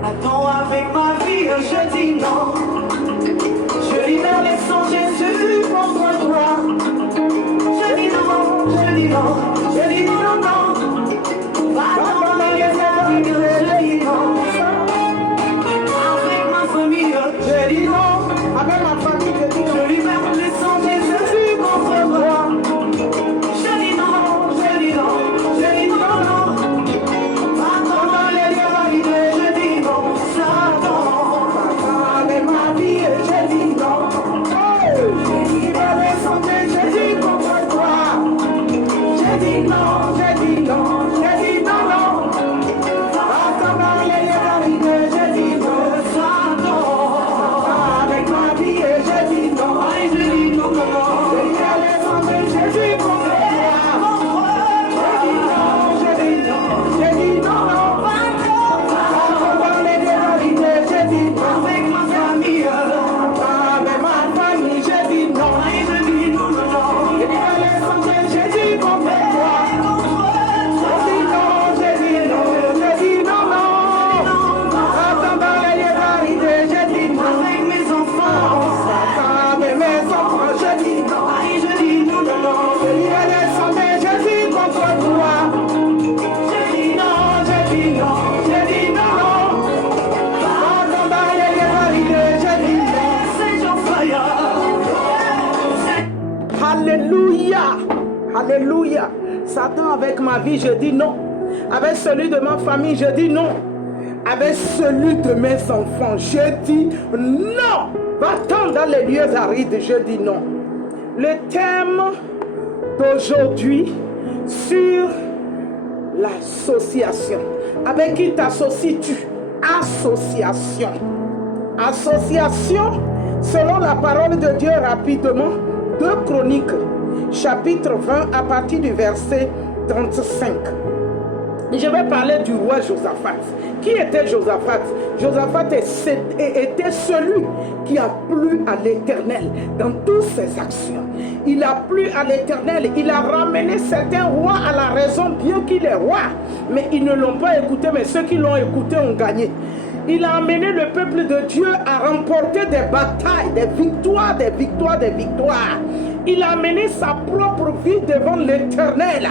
Attends, avec ma vie, je dis non. Je libère les sangs, Jésus, contre toi. Je dis non, je dis non, je dis non, non. Va-t'en dans les amis, je dis non. Avec ma famille, je dis non. Avec ma famille, je dis non. Je libère les sangs, Jésus, contre toi. Je dis non, je dis non, je dis non, non. Va-t'en dans les amis, je dis non. Satan, avec ma vie, je dis non. Je libère les sangs, Jésus, contre toi. Je dis non, je dis non, je dis non, non. Va-t'en dans les amis, je dis non. Satan, avec ma vie, je dis non. Je dis non, non, non. Je libère les sangs, Jésus, contre toi. Alléluia. Alléluia. Satan, avec ma vie, je dis non. Avec celui de ma famille, je dis non. Avec celui de mes enfants, je dis non. Va-t'en dans les lieux arides, je dis non. Le thème d'aujourd'hui sur l'association. Avec qui t'associes-tu? Association. Association, selon la parole de Dieu, rapidement. 2 Chroniques, chapitre 20, à partir du verset 35. Je vais parler du roi Josaphat. Qui était Josaphat? Josaphat était celui qui a plu à l'Éternel dans toutes ses actions. Il a plu à l'Éternel. Il a ramené certains rois à la raison, bien qu'il est roi. Mais ils ne l'ont pas écouté, mais ceux qui l'ont écouté ont gagné. Il a amené le peuple de Dieu à remporter des batailles, des victoires, des victoires, des victoires. Il a amené sa propre vie devant l'Éternel,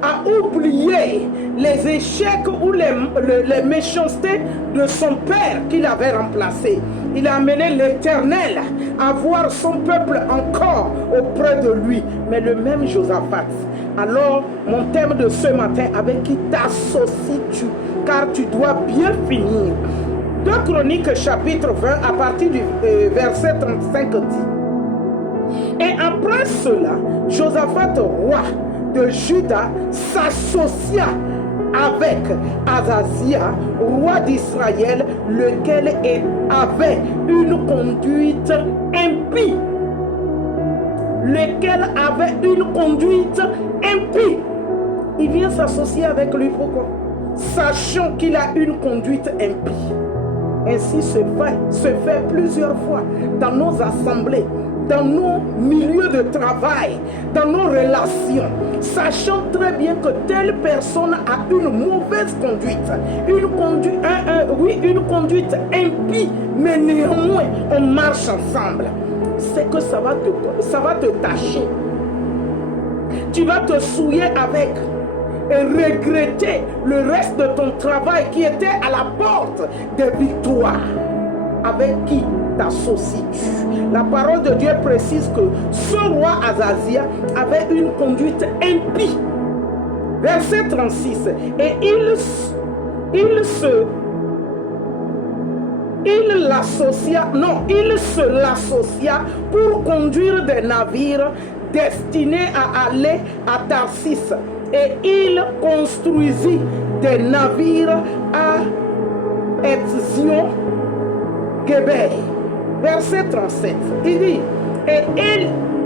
à oublier les échecs ou les méchancetés de son père qu'il avait remplacé. Il a amené l'Éternel à voir son peuple encore auprès de lui. Mais le même Josaphat. Alors, mon thème de ce matin, avec qui t'associes-tu? Car tu dois bien finir. 2 Chroniques chapitre 20 à partir du verset 35 dit: Et après cela, Josaphat, roi de Juda, s'associa avec Azazia, roi d'Israël, lequel avait une conduite impie. Lequel avait une conduite impie. Il vient s'associer avec lui, pourquoi? Sachant qu'il a une conduite impie. Ainsi se fait plusieurs fois dans nos assemblées, dans nos milieux de travail, dans nos relations, sachant très bien que telle personne a une mauvaise conduite, une conduite impie, mais néanmoins on marche ensemble. C'est que ça va te tâcher. Tu vas te souiller avec et regretter le reste de ton travail qui était à la porte des victoires. Avec qui t'associes-tu? La parole de Dieu précise que ce roi Azazia avait une conduite impie. Verset 36. Et il se l'associa pour conduire des navires destinés à aller à Tarsis. Et il construisit des navires à Etzion-Geber. Verset 37. Il dit: Et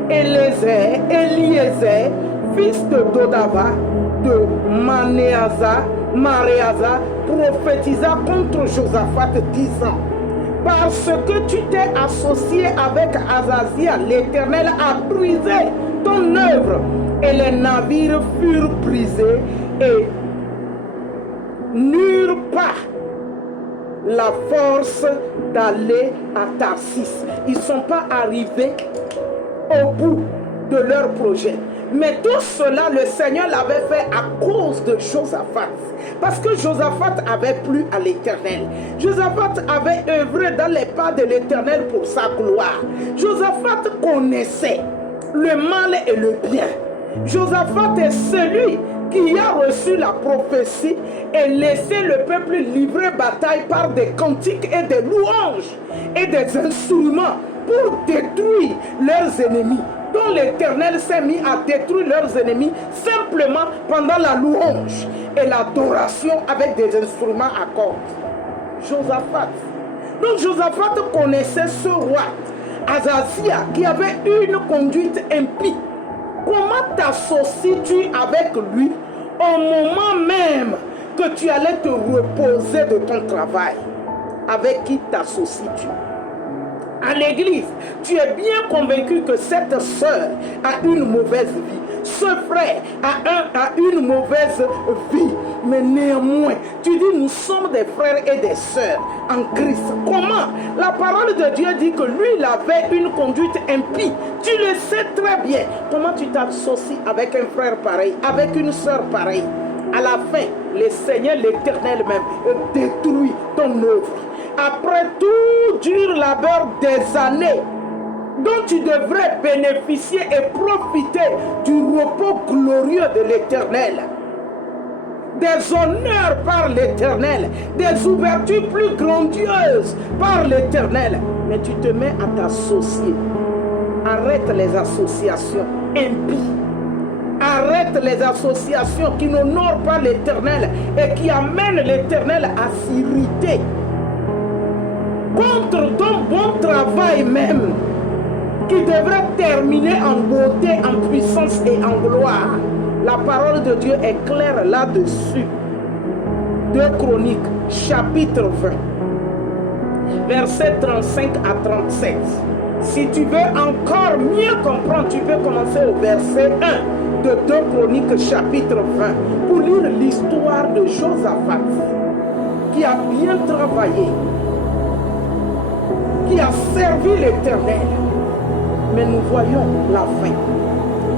Eliezer, fils de Dodava, de Maréaza, prophétisa contre Josaphat, disant: Parce que tu t'es associé avec Azazia, l'Éternel a brisé ton œuvre. Et les navires furent brisés et n'eurent pas la force d'aller à Tarsis. Ils ne sont pas arrivés au bout de leur projet. Mais tout cela, le Seigneur l'avait fait à cause de Josaphat. Parce que Josaphat avait plu à l'Éternel. Josaphat avait œuvré dans les pas de l'Éternel pour sa gloire. Josaphat connaissait le mal et le bien. Josaphat est celui qui a reçu la prophétie et laissé le peuple livrer bataille par des cantiques et des louanges et des instruments pour détruire leurs ennemis, dont l'Éternel s'est mis à détruire leurs ennemis simplement pendant la louange et l'adoration avec des instruments à cordes. Josaphat. Donc Josaphat connaissait ce roi, Azazia, qui avait une conduite impie. Comment t'associes-tu avec lui au moment même que tu allais te reposer de ton travail? Avec qui t'associes-tu? À l'église, tu es bien convaincu que cette sœur a une mauvaise vie. Ce frère a une mauvaise vie. Mais néanmoins, tu dis nous sommes des frères et des sœurs en Christ. Comment? La parole de Dieu dit que lui, il avait une conduite impie. Tu le sais très bien. Comment tu t'associes avec un frère pareil, avec une sœur pareille? À la fin, le Seigneur, l'Éternel même, détruit ton œuvre. Après tout dur labeur des années dont tu devrais bénéficier et profiter du repos glorieux de l'Éternel, des honneurs par l'Éternel, des ouvertures plus grandioses par l'Éternel, mais tu te mets à t'associer. Arrête les associations impies. Arrête les associations qui n'honorent pas l'Éternel et qui amènent l'Éternel à s'irriter contre ton bon travail même, qui devrait terminer en beauté, en puissance et en gloire. La parole de Dieu est claire là-dessus. 2 Chroniques, chapitre 20, versets 35 à 37. Si tu veux encore mieux comprendre, tu peux commencer au verset 1 de 2 Chroniques, chapitre 20, pour lire l'histoire de Josaphat, qui a bien travaillé, qui a servi l'Éternel. Mais nous voyons la fin.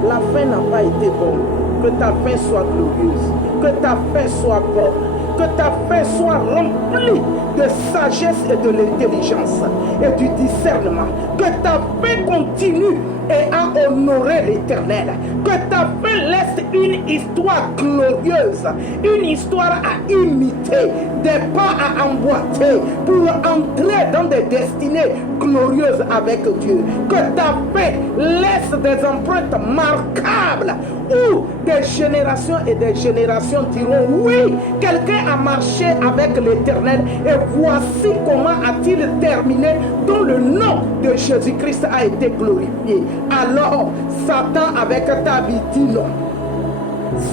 La fin n'a pas été bonne. Que ta fin soit glorieuse. Que ta fin soit bonne. Que ta fin soit remplie de sagesse et de l'intelligence et du discernement. Que ta fin continue et à honorer l'Éternel. Que ta fin laisse une histoire glorieuse, une histoire à imiter, des pas à emboîter pour entrer dans des destinées glorieuses avec Dieu. Que ta fin laisse des empreintes marquables où des générations et des générations diront oui, quelqu'un a marché avec l'Éternel et voici comment a-t-il terminé, dont le nom de Jésus-Christ a été glorifié. Alors, Satan avec ta vie dit non.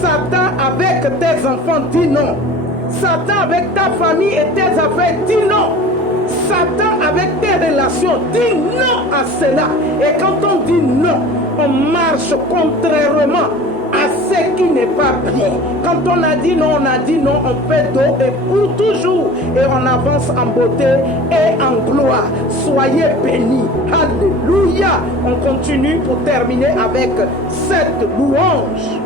Satan avec tes enfants dit non. Satan avec ta famille et tes affaires dit non. Satan avec tes relations dit non à cela. Et quand on dit non, on marche contrairement à ce qui n'est pas bien. Quand on a dit non, on a dit non, on fait dos et pour toujours. Et on avance en beauté et en gloire. Soyez bénis. Alléluia. On continue pour terminer avec cette louange.